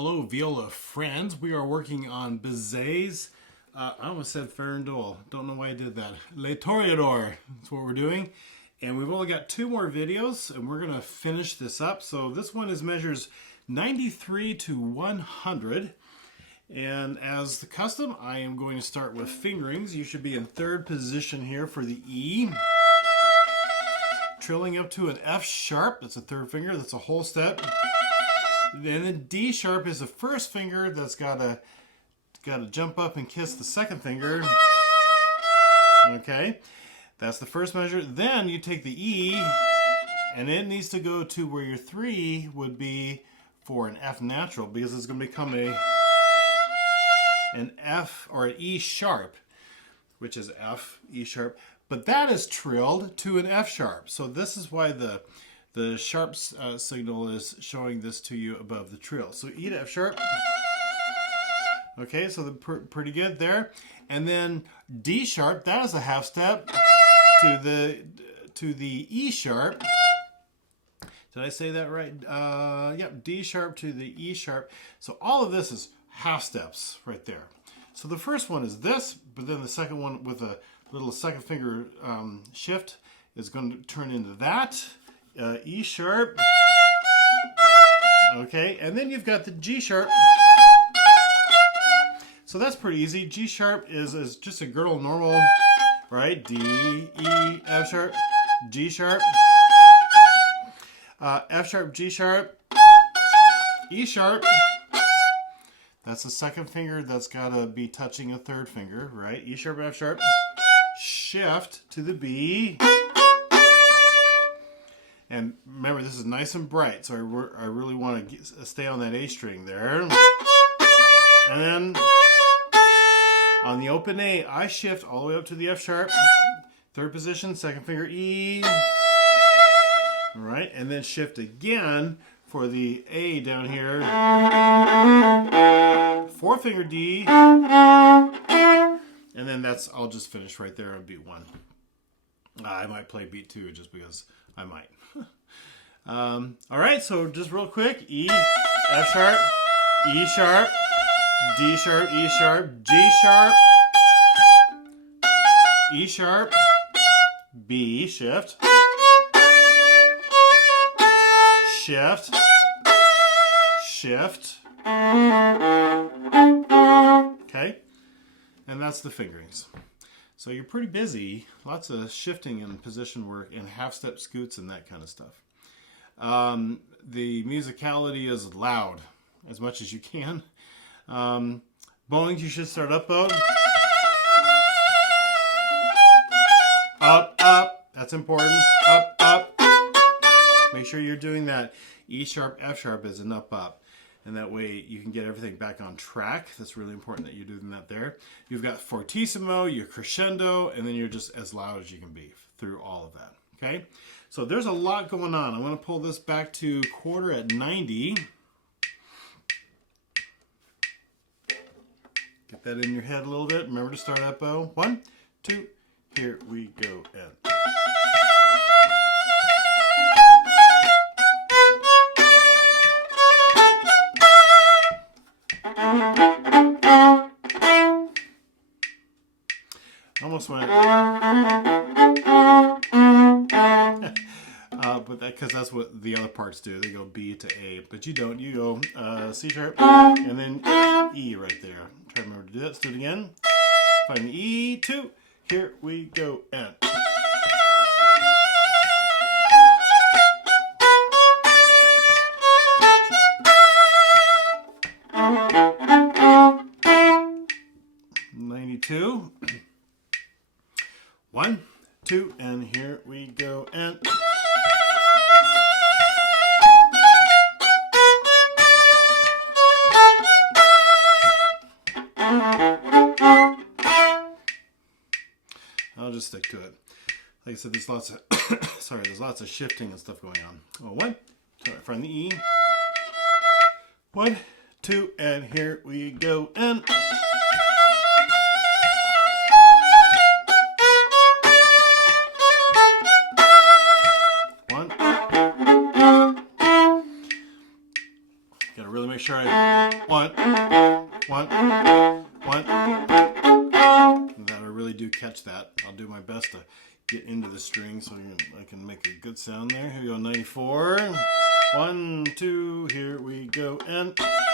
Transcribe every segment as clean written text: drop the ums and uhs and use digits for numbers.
Hello, Viola friends. We are working on Bizet's, I almost said Farandole. Don't know why I did that. Les Toréadors. That's what we're doing. And we've only got 2 more videos, and we're going to finish this up. So this one is measures 93 to 100. And as the custom, I am going to start with fingerings. You should be in 3rd position here for the E. Trilling up to an F sharp. That's a 3rd finger. That's a whole step. Then the D sharp is the 1st finger that's got to jump up and kiss the 2nd finger. Okay, that's the 1st measure. Then you take the E, and it needs to go to where your 3 would be for an F natural, because it's going to become an F or an E sharp, which is F, E sharp. But that is trilled to an F sharp. So this is why the sharp signal is showing this to you above the trill. So E to F sharp. Okay, so pretty good there. And then D sharp, that is a half step to the E sharp. Did I say that right? Yep, D sharp to the E sharp. So all of this is half steps right there. So the first one is this, but then the second one with a little 2nd finger shift is going to turn into that. E sharp. Okay, and then you've got the G sharp. So that's pretty easy. G sharp is just a girdle normal, right? D, E, F sharp, G sharp, F sharp, G sharp, E sharp. That's the 2nd finger that's got to be touching a 3rd finger, right? E sharp, F sharp. Shift to the B. And remember, this is nice and bright, so I really want to stay on that A string there. And then on the open A, I shift all the way up to the F sharp, 3rd position, 2nd finger E. All right, and then shift again for the A down here, 4th finger D. And then I'll just finish right there on beat 1. I might play beat 2 just because I might. All right, so just real quick, E, F sharp, E sharp, D sharp, E sharp, G sharp, E sharp, B, shift, shift, shift. Okay, and that's the fingerings. So you're pretty busy, lots of shifting and position work and half-step scoots and that kind of stuff. The musicality is loud as much as you can. Bowings you should start up out. Up, up, that's important. Up, up. Make sure you're doing that. E sharp, F sharp is an up, up. And that way you can get everything back on track. That's really important that you're doing that there. You've got fortissimo, your crescendo, and then you're just as loud as you can be through all of that. Okay? So there's a lot going on. I'm going to pull this back to quarter at 90. Get that in your head a little bit. Remember to start up bow. 1, 2, here we go. And almost went, but because that's what the other parts do. They go B to A, but you don't. You go C sharp and then E right there. Try to remember to do that. Let's do it again. Find the E, 2. Here we go. And '92. 1, 2, and here we go. And I'll just stick to it. Like I said, there's lots of there's lots of shifting and stuff going on. Oh, 1, find the E. 1, 2, and here we go. And make sure I one. That I really do catch that. I'll do my best to get into the string so I can make a good sound there. Here we go, 94. 1, 2, here we go, and I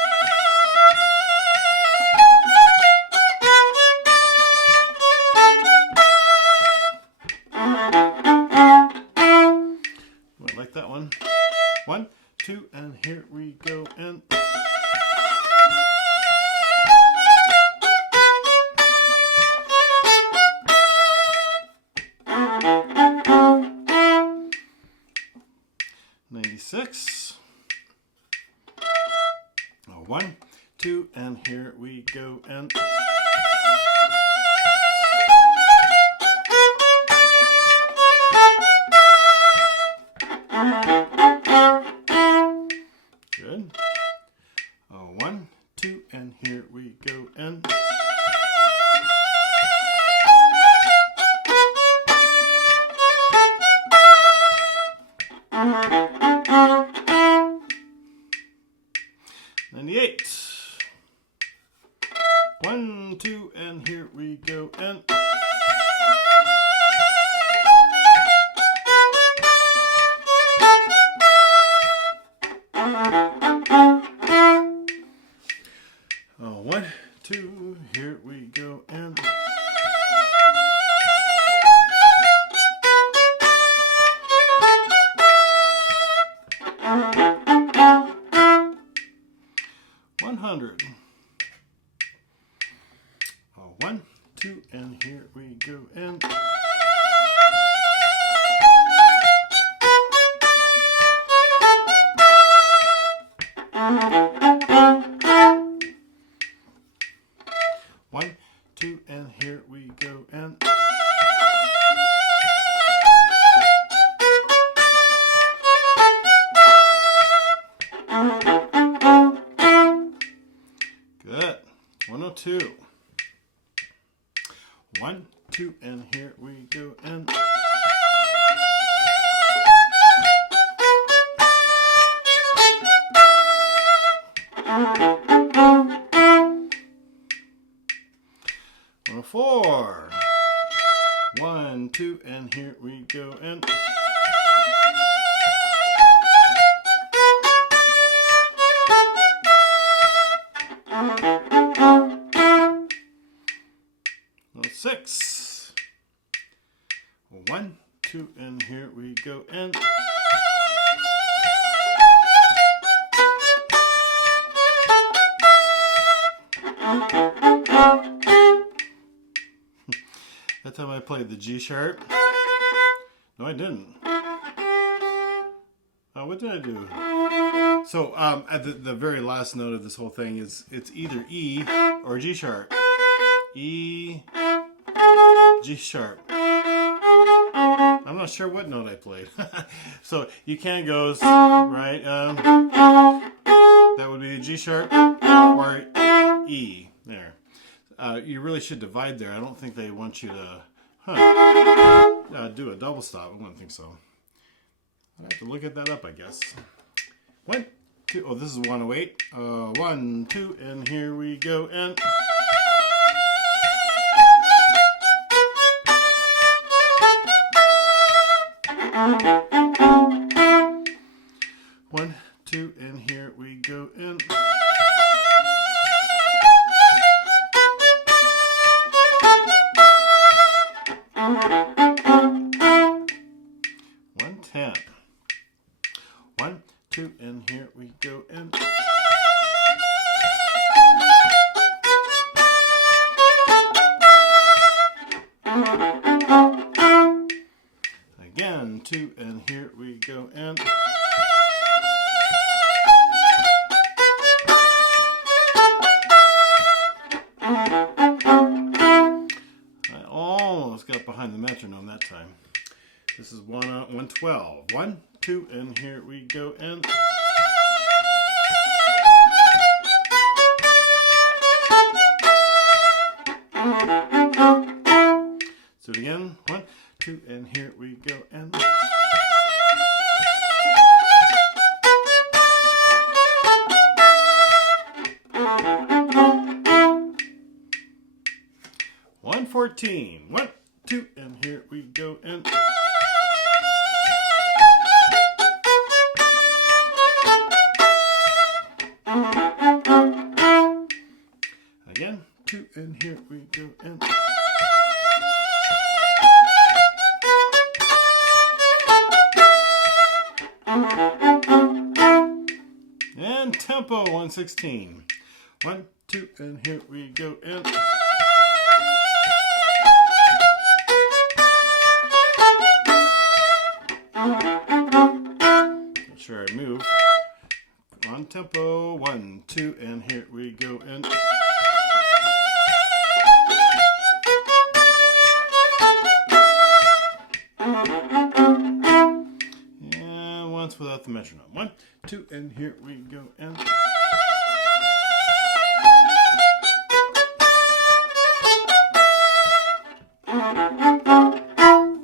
like that one. 1, 2, and here we go, and '96. 1, 2, and here we go, and good. 1, 2, and here we go, and '98. 1, 2, and here we go, and oh, 1, 2, here we go, and '100. 1, 2, and here we go, and one, 2, and here we go, and good. 102. 1, 2, and here we go, and '104. 1, 2, and here we go, and '6. 1, 2, and here we go, and that time I played the G sharp. No, I didn't. What did I do? So at the very last note of this whole thing is it's either E or G sharp. E, G sharp. I'm not sure what note I played. So you can't go right. That would be a G sharp or E. There. You really should divide there. I don't think they want you to do a double stop. I don't think so. I'd have to look at that up, I guess. 1, 2. Oh, this is 108. 1, 2, and here we go, and one, 2, and here we go, and '110. 1, 2, and here we go, and again 2, and here we go, and I almost got behind the metronome that time. This is 112. 1, 2, and here we go, and so again, 1, 2, and here we go, and 14. 1, 2, and here we go. And again, 2, and here we go. And tempo 116. 1, 2, and here we go. And make sure I move. On tempo 1, 2, and here we go. And once without the metronome. 1, 2, and here we go. And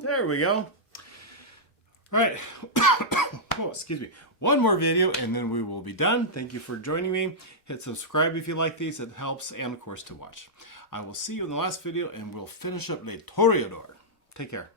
there we go. All right. Oh, excuse me. One more video and then we will be done. Thank you for joining me. Hit subscribe if you like these. It helps, and of course to watch. I will see you in the last video and we'll finish up Le Toréador. Take care.